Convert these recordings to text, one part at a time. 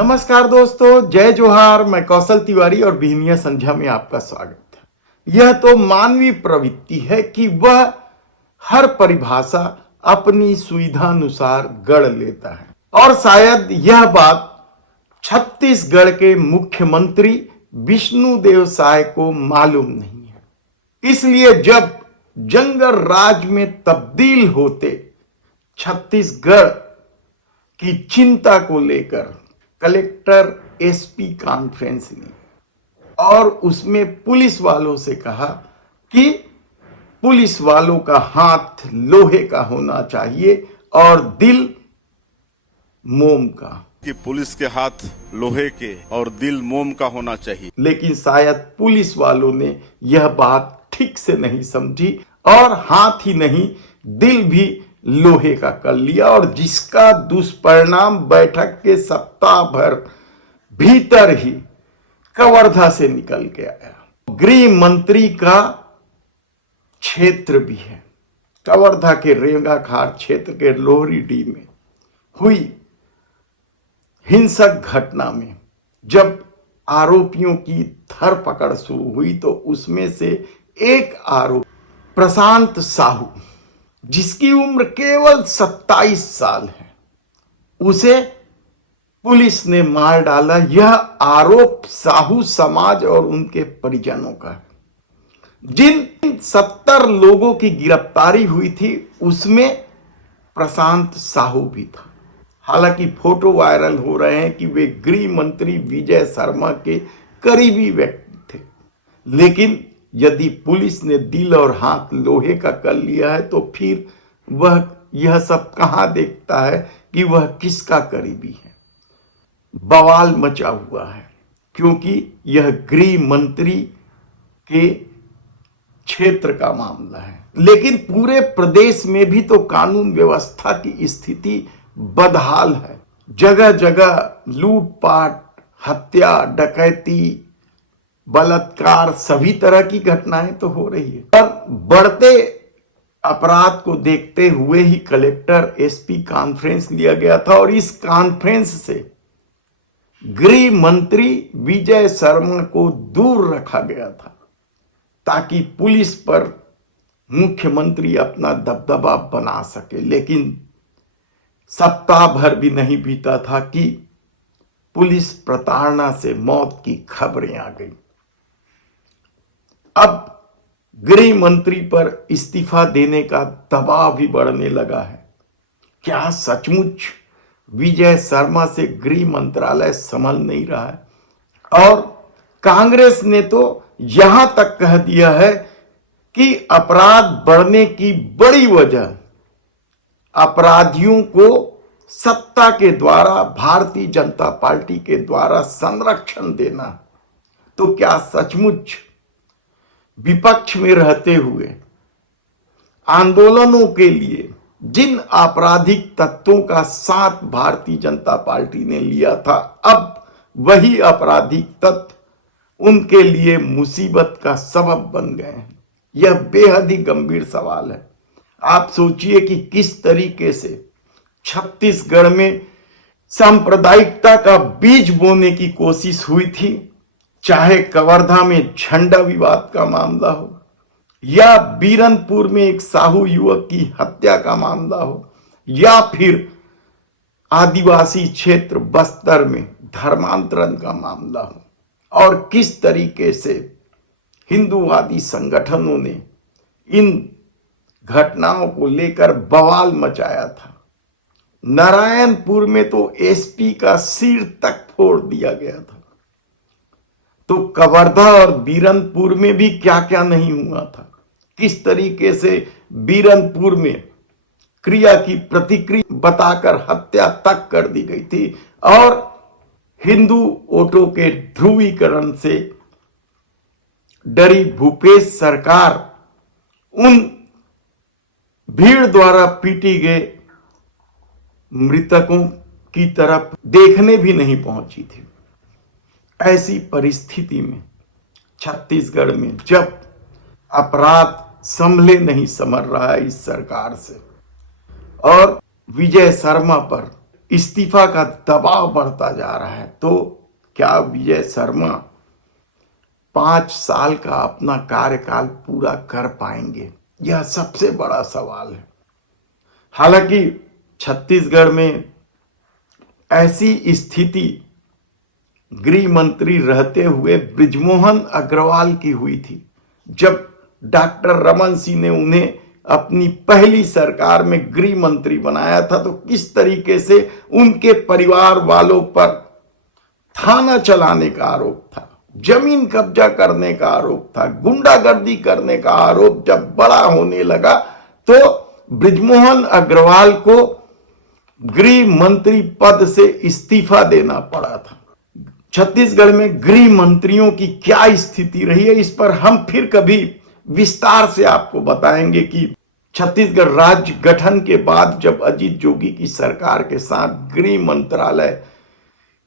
नमस्कार दोस्तों, जय जोहार। मैं कौशल तिवारी और बिहनिया संध्या में आपका स्वागत है। यह तो मानवीय प्रवृत्ति है कि वह हर परिभाषा अपनी सुविधानुसार गढ़ लेता है और शायद यह बात छत्तीसगढ़ के मुख्यमंत्री विष्णुदेव साय को मालूम नहीं है। इसलिए जब जंगल राज में तब्दील होते छत्तीसगढ़ की चिंता को लेकर कलेक्टर एसपी कॉन्फ्रेंस ली और उसमें पुलिस वालों से कहा कि पुलिस वालों का हाथ लोहे का होना चाहिए और दिल मोम का। कि पुलिस के हाथ लोहे के और दिल मोम का होना चाहिए। लेकिन शायद पुलिस वालों ने यह बात ठीक से नहीं समझी और हाथ ही नहीं दिल भी लोहे का कर लिया और जिसका दुष्परिणाम बैठक के सप्ताह भर भीतर ही कवर्धा से निकल के आया। गृह मंत्री का क्षेत्र भी है। कवर्धा के रेंगाखार क्षेत्र के लोहरीडीह में हुई हिंसक घटना में जब आरोपियों की धरपकड़ शुरू हुई तो उसमें से एक आरोपी प्रशांत साहू, जिसकी उम्र केवल 27 साल है, उसे पुलिस ने मार डाला। यह आरोप साहू समाज और उनके परिजनों का है। जिन 70 लोगों की गिरफ्तारी हुई थी उसमें प्रशांत साहू भी था। हालांकि फोटो वायरल हो रहे हैं कि वे गृह मंत्री विजय शर्मा के करीबी व्यक्ति थे, लेकिन यदि पुलिस ने दिल और हाथ लोहे का कर लिया है तो फिर वह यह सब कहां देखता है कि वह किसका करीबी है। बवाल मचा हुआ है क्योंकि यह गृह मंत्री के क्षेत्र का मामला है, लेकिन पूरे प्रदेश में भी तो कानून व्यवस्था की स्थिति बदहाल है। जगह जगह लूटपाट, हत्या, डकैती, बलात्कार, सभी तरह की घटनाएं तो हो रही है। और बढ़ते अपराध को देखते हुए ही कलेक्टर एसपी कॉन्फ्रेंस लिया गया था और इस कॉन्फ्रेंस से गृह मंत्री विजय शर्मा को दूर रखा गया था ताकि पुलिस पर मुख्यमंत्री अपना दबदबा बना सके। लेकिन सप्ताह भर भी नहीं बीता था कि पुलिस प्रताड़ना से मौत की खबरें आ गई। अब गृह मंत्री पर इस्तीफा देने का दबाव भी बढ़ने लगा है। क्या सचमुच विजय शर्मा से गृह मंत्रालय संभल नहीं रहा है? और कांग्रेस ने तो यहां तक कह दिया है कि अपराध बढ़ने की बड़ी वजह अपराधियों को सत्ता के द्वारा, भारतीय जनता पार्टी के द्वारा संरक्षण देना। तो क्या सचमुच विपक्ष में रहते हुए आंदोलनों के लिए जिन आपराधिक तत्वों का साथ भारतीय जनता पार्टी ने लिया था, अब वही आपराधिक तत्व उनके लिए मुसीबत का सबब बन गए हैं? यह बेहद ही गंभीर सवाल है। आप सोचिए कि किस तरीके से छत्तीसगढ़ में सांप्रदायिकता का बीज बोने की कोशिश हुई थी, चाहे कवर्धा में झंडा विवाद का मामला हो या बीरनपुर में एक साहू युवक की हत्या का मामला हो या फिर आदिवासी क्षेत्र बस्तर में धर्मांतरण का मामला हो, और किस तरीके से हिंदूवादी संगठनों ने इन घटनाओं को लेकर बवाल मचाया था। नारायणपुर में तो एसपी का सिर तक फोड़ दिया गया था। तो कवर्धा और बीरनपुर में भी क्या क्या नहीं हुआ था। किस तरीके से बीरनपुर में क्रिया की प्रतिक्रिया बताकर हत्या तक कर दी गई थी और हिंदू वोटों के ध्रुवीकरण से डरी भूपेश सरकार उन भीड़ द्वारा पीटी गए मृतकों की तरफ देखने भी नहीं पहुंची थी। ऐसी परिस्थिति में छत्तीसगढ़ में जब अपराध संभले नहीं समझ रहा है इस सरकार से और विजय शर्मा पर इस्तीफा का दबाव बढ़ता जा रहा है, तो क्या विजय शर्मा 5 साल का अपना कार्यकाल पूरा कर पाएंगे? यह सबसे बड़ा सवाल है। हालांकि छत्तीसगढ़ में ऐसी स्थिति गृह मंत्री रहते हुए बृजमोहन अग्रवाल की हुई थी। जब डॉक्टर रमन सिंह ने उन्हें अपनी पहली सरकार में गृह मंत्री बनाया था, तो किस तरीके से उनके परिवार वालों पर थाना चलाने का आरोप था, जमीन कब्जा करने का आरोप था, गुंडागर्दी करने का आरोप जब बड़ा होने लगा, तो बृजमोहन अग्रवाल को गृह मंत्री पद से इस्तीफा देना पड़ा था। छत्तीसगढ़ में गृह मंत्रियों की क्या स्थिति रही है, इस पर हम फिर कभी विस्तार से आपको बताएंगे कि छत्तीसगढ़ राज्य गठन के बाद जब अजीत जोगी की सरकार के साथ गृह मंत्रालय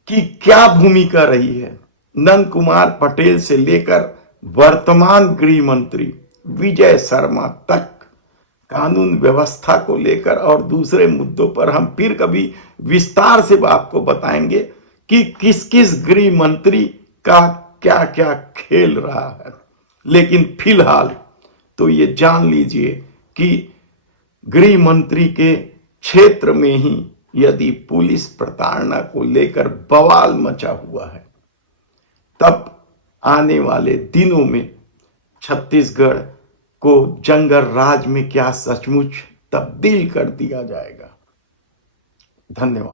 की क्या भूमिका रही है। नंद कुमार पटेल से लेकर वर्तमान गृह मंत्री विजय शर्मा तक कानून व्यवस्था को लेकर और दूसरे मुद्दों पर हम फिर कभी विस्तार से आपको बताएंगे कि किस किस गृह मंत्री का क्या क्या खेल रहा है। लेकिन फिलहाल तो ये जान लीजिए कि गृह मंत्री के क्षेत्र में ही यदि पुलिस प्रताड़ना को लेकर बवाल मचा हुआ है, तब आने वाले दिनों में छत्तीसगढ़ को जंगल राज में क्या सचमुच तब्दील कर दिया जाएगा। धन्यवाद।